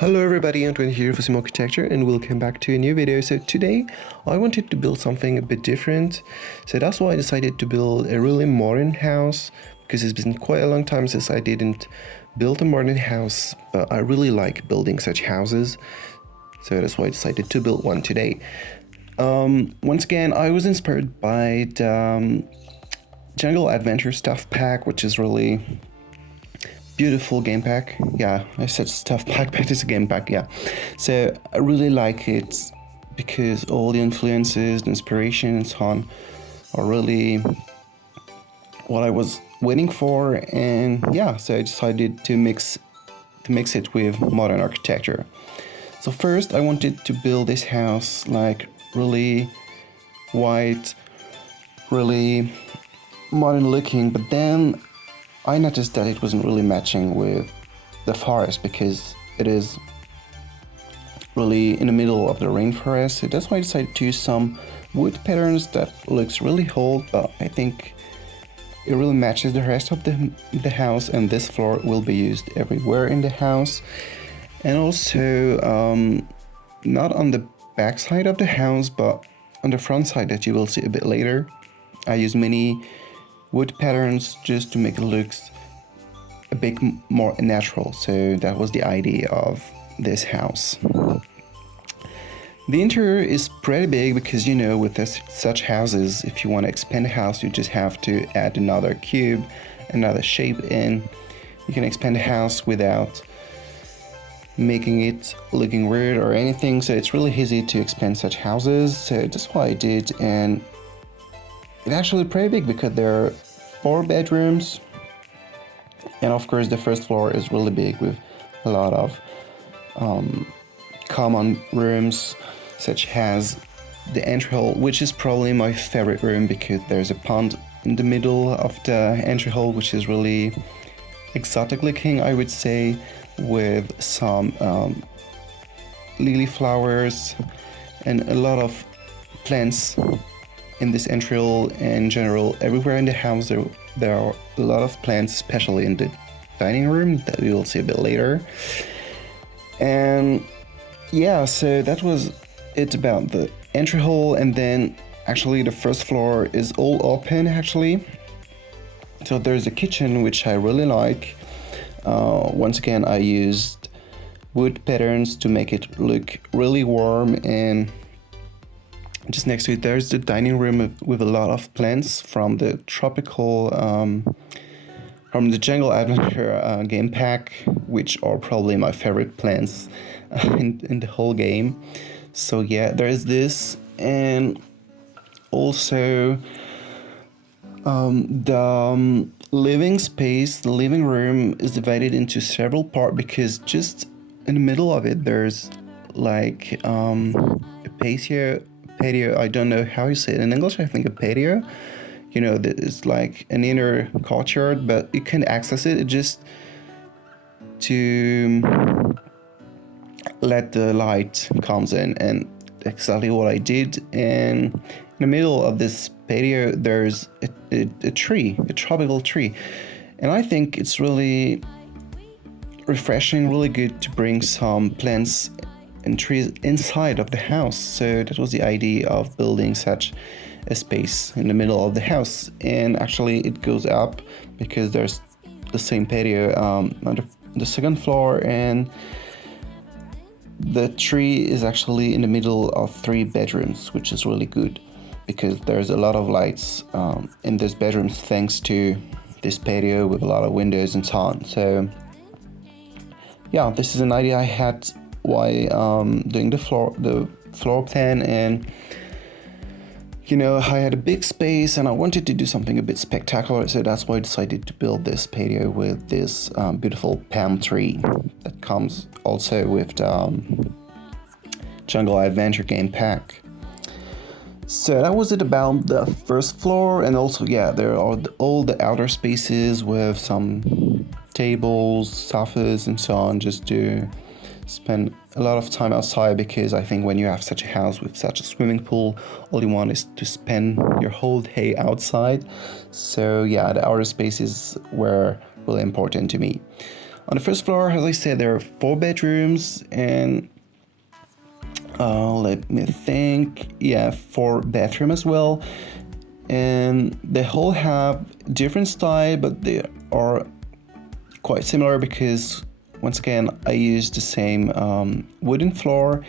Hello everybody, Antoine here for Simarchitecture and welcome back to a new video. So today I wanted to build something a bit different. So that's why I decided to build a really modern house, because it's been quite a long time since I didn't build a modern house, but I really like building such houses. So that's why I decided to build one today. Once again, I was inspired by the Jungle Adventure Stuff Pack, which is really beautiful game pack. Yeah, I said stuff pack, but it's a game pack. Yeah, so I really like it because all the influences, the inspiration and so on are really what I was waiting for. And yeah, so I decided to mix it with modern architecture. So first I wanted to build this house like really white, really modern looking, but then I noticed that it wasn't really matching with the forest because it is really in the middle of the rainforest. So that's why I decided to use some wood patterns that looks really old, but I think it really matches the rest of the house, and this floor will be used everywhere in the house. And also not on the back side of the house, but on the front side that you will see a bit later. I use many wood patterns just to make it look a bit more natural. So that was the idea of this house. The interior is pretty big because, you know, with such houses, if you want to expand a house, you just have to add another cube, another shape in. You can expand a house without making it looking weird or anything. So it's really easy to expand such houses. So that's what I did, and it's actually pretty big because there are 4 bedrooms, and of course the first floor is really big with a lot of common rooms, such as the entry hall, which is probably my favorite room because there's a pond in the middle of the entry hall, which is really exotic looking, I would say, with some lily flowers and a lot of plants in this entry hall. In general, everywhere in the house there are a lot of plants, especially in the dining room that we will see a bit later. And yeah, so that was it about the entry hall. And then actually the first floor is all open actually. So there's a kitchen, which I really like. Once again, I used wood patterns to make it look really warm, and just next to it there's the dining room with a lot of plants from the tropical from the Jungle Adventure Gamepack, which are probably my favorite plants in the whole game. So yeah, there is this, and also the living space, the living room is divided into several parts because just in the middle of it there's like a patio. I don't know how you say it in English. I think a patio, you know, it's like an inner courtyard, but you can access it just to let the light comes in, and exactly what I did. And in the middle of this patio there's a tree, a tropical tree, and I think it's really refreshing, really good to bring some plants and trees inside of the house. So that was the idea of building such a space in the middle of the house. And actually it goes up because there's the same patio on the second floor, and the tree is actually in the middle of 3 bedrooms, which is really good because there's a lot of lights in those bedrooms thanks to this patio with a lot of windows and so on. So yeah, this is an idea I had while doing the floor plan. And you know, I had a big space and I wanted to do something a bit spectacular, so that's why I decided to build this patio with this beautiful palm tree that comes also with the Jungle Adventure Gamepack. So that was it about the first floor. And also, yeah, there are all the outer spaces with some tables, sofas and so on, just to spend a lot of time outside, because I think when you have such a house with such a swimming pool, all you want is to spend your whole day outside. So yeah, the outer spaces were really important to me. On the first floor, as I said, there are 4 bedrooms, and let me think. Yeah, 4 bathrooms as well. And they all have different style, but they are quite similar because, once again, I used the same wooden floor.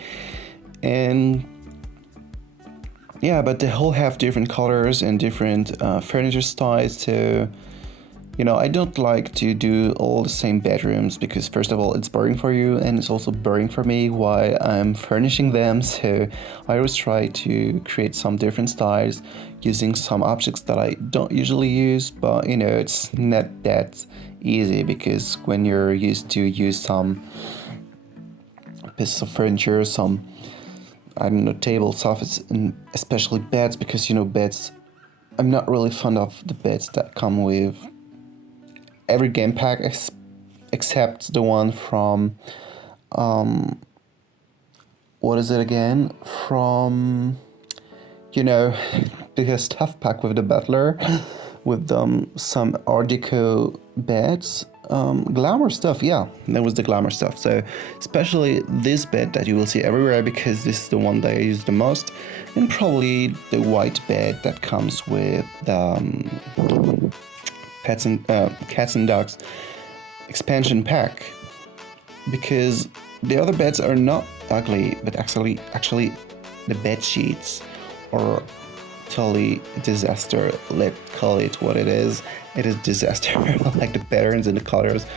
And yeah, but they all have different colors and different furniture styles. So, I don't like to do all the same bedrooms because, first of all, it's boring for you, and it's also boring for me while I'm furnishing them. So I always try to create some different styles using some objects that I don't usually use, but it's not that easy because when you're used to use some pieces of furniture, some, I don't know, tables, sofas, and especially beds, because beds, I'm not really fond of the beds that come with every game pack except the one from what is it again, from the stuff pack with the butler with some Art Deco beds, glamour stuff. Yeah, that was the glamour stuff. So especially this bed that you will see everywhere because this is the one that I use the most, and probably the white bed that comes with the Cats and Dogs expansion pack, because the other beds are not ugly, but actually the bed sheets are totally disaster. Let's call it what it is. It is disaster. Like the patterns and the colors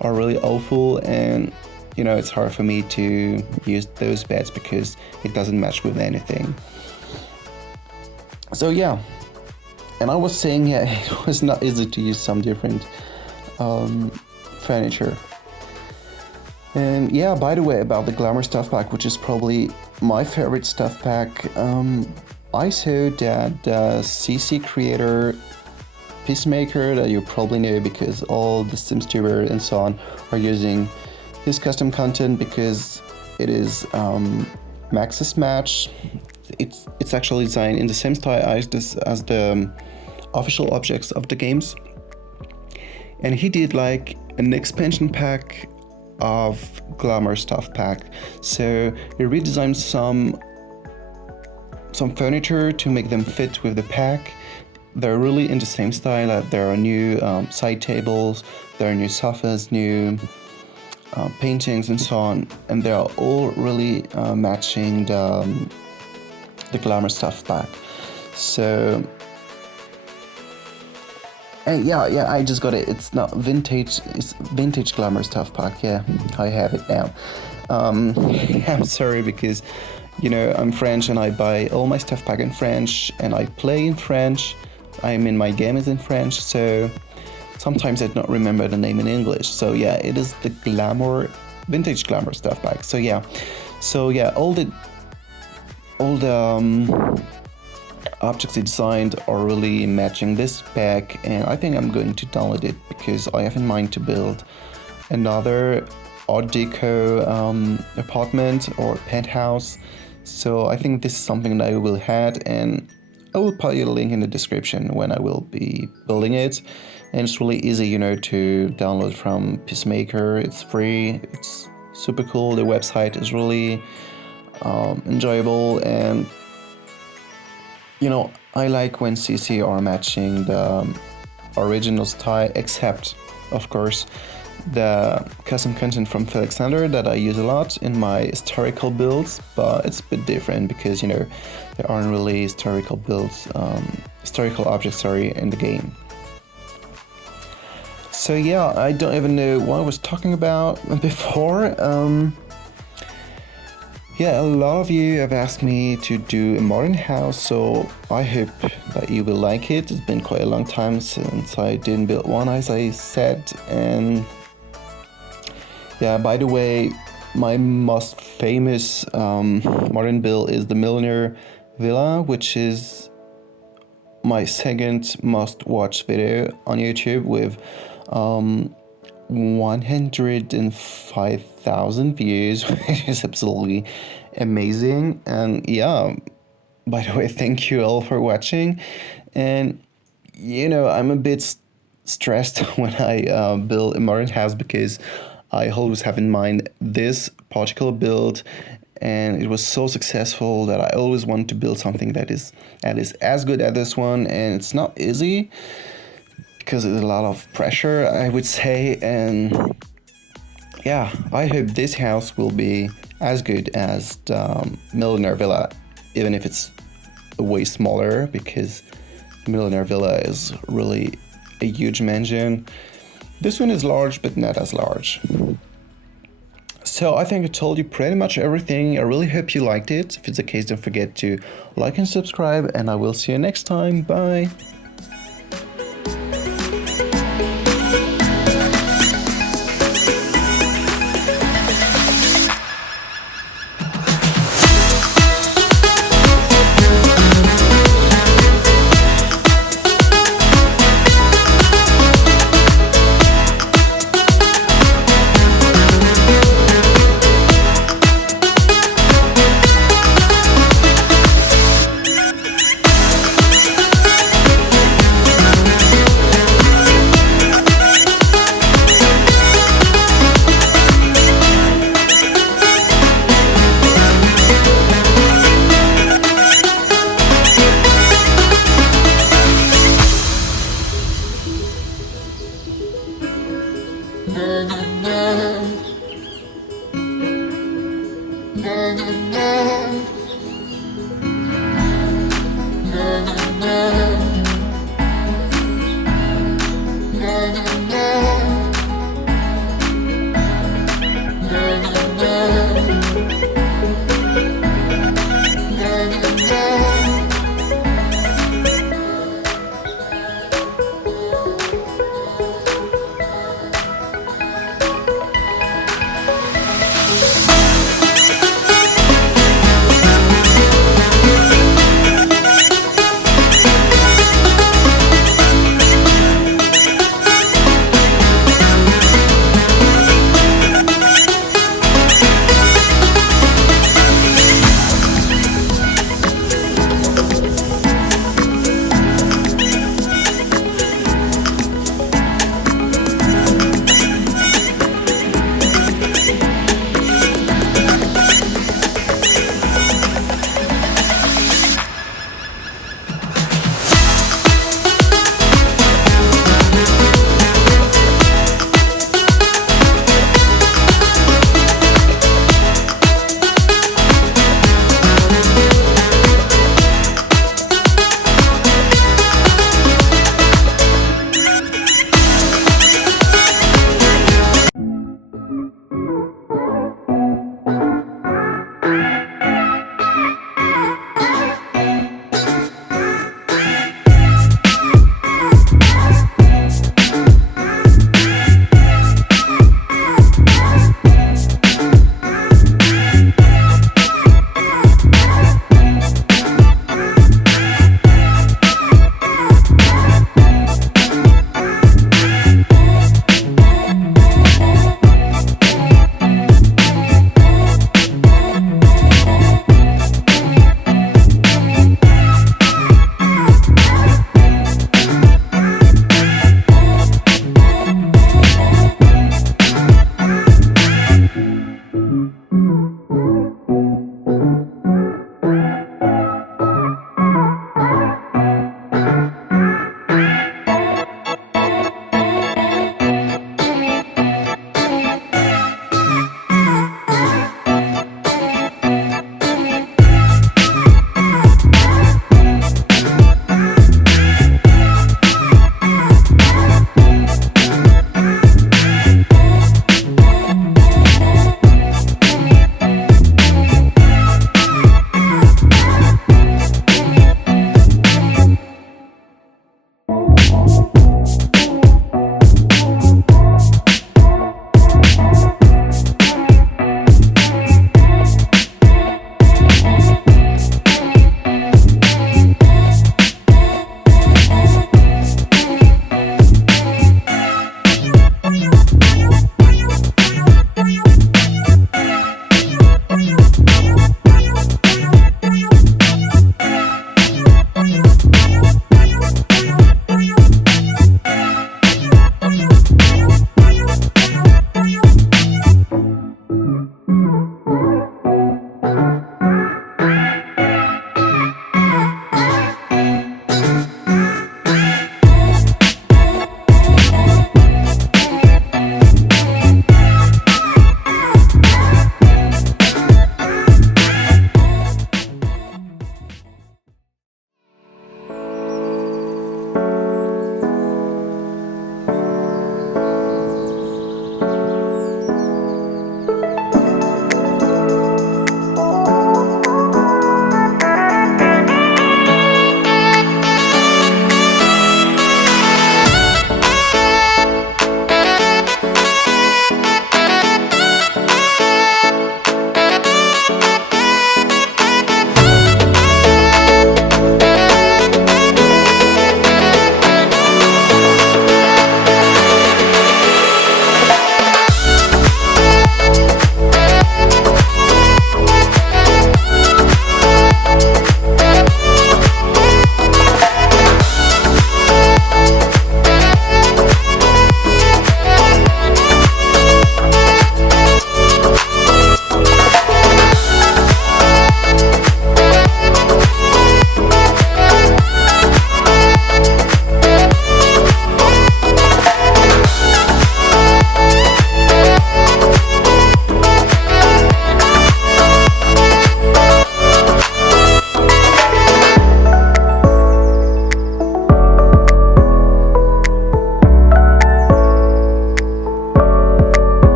are really awful, and it's hard for me to use those beds because it doesn't match with anything. So yeah. And I was saying, yeah, it was not easy to use some different furniture. And yeah, by the way, about the Glamour Stuff Pack, which is probably my favorite stuff pack, I saw that the CC creator Peacemaker, that you probably know because all the Sims tubers and so on are using his custom content because it is Max's Match. It's actually designed in the same style as the official objects of the games, and he did like an expansion pack of Glamour Stuff Pack. So he redesigned some furniture to make them fit with the pack. They're really in the same style. There are new side tables, there are new sofas, new paintings and so on, and they are all really matching the Glamour Stuff Pack. So yeah, I just got it. It's not vintage. It's vintage Glamour Stuff Pack. Yeah, I have it now. I'm sorry because, I'm French and I buy all my stuff pack in French and I play in French. My game is in French, so sometimes I don't remember the name in English. So yeah, it is the vintage Glamour Stuff Pack. So yeah, all the objects he designed are really matching this pack, and I think I'm going to download it because I have in mind to build another Art Deco apartment or penthouse. So I think this is something that I will add, and I will put you a link in the description when I will be building it. And it's really easy, to download from Peacemaker. It's free, it's super cool. The website is really enjoyable, and I like when CC are matching the original style, except, of course, the custom content from Felixander that I use a lot in my historical builds, but it's a bit different because, there aren't really historical objects, in the game. So yeah, I don't even know what I was talking about before. Yeah, a lot of you have asked me to do a modern house, so I hope that you will like it. It's been quite a long time since I didn't build one, as I said. And yeah, by the way, my most famous modern build is the Millionaire Villa, which is my second most watched video on YouTube with 105,000 views, which is absolutely amazing. And yeah, by the way, thank you all for watching. And I'm a bit stressed when I build a modern house because I always have in mind this particular build, and it was so successful that I always want to build something that is as good as this one. And it's not easy because there's a lot of pressure, I would say. And yeah, I hope this house will be as good as the Millionaire Villa, even if it's way smaller, because the Millionaire Villa is really a huge mansion. This one is large, but not as large. So I think I told you pretty much everything. I really hope you liked it. If it's the case, don't forget to like and subscribe, and I will see you next time. Bye. No, no.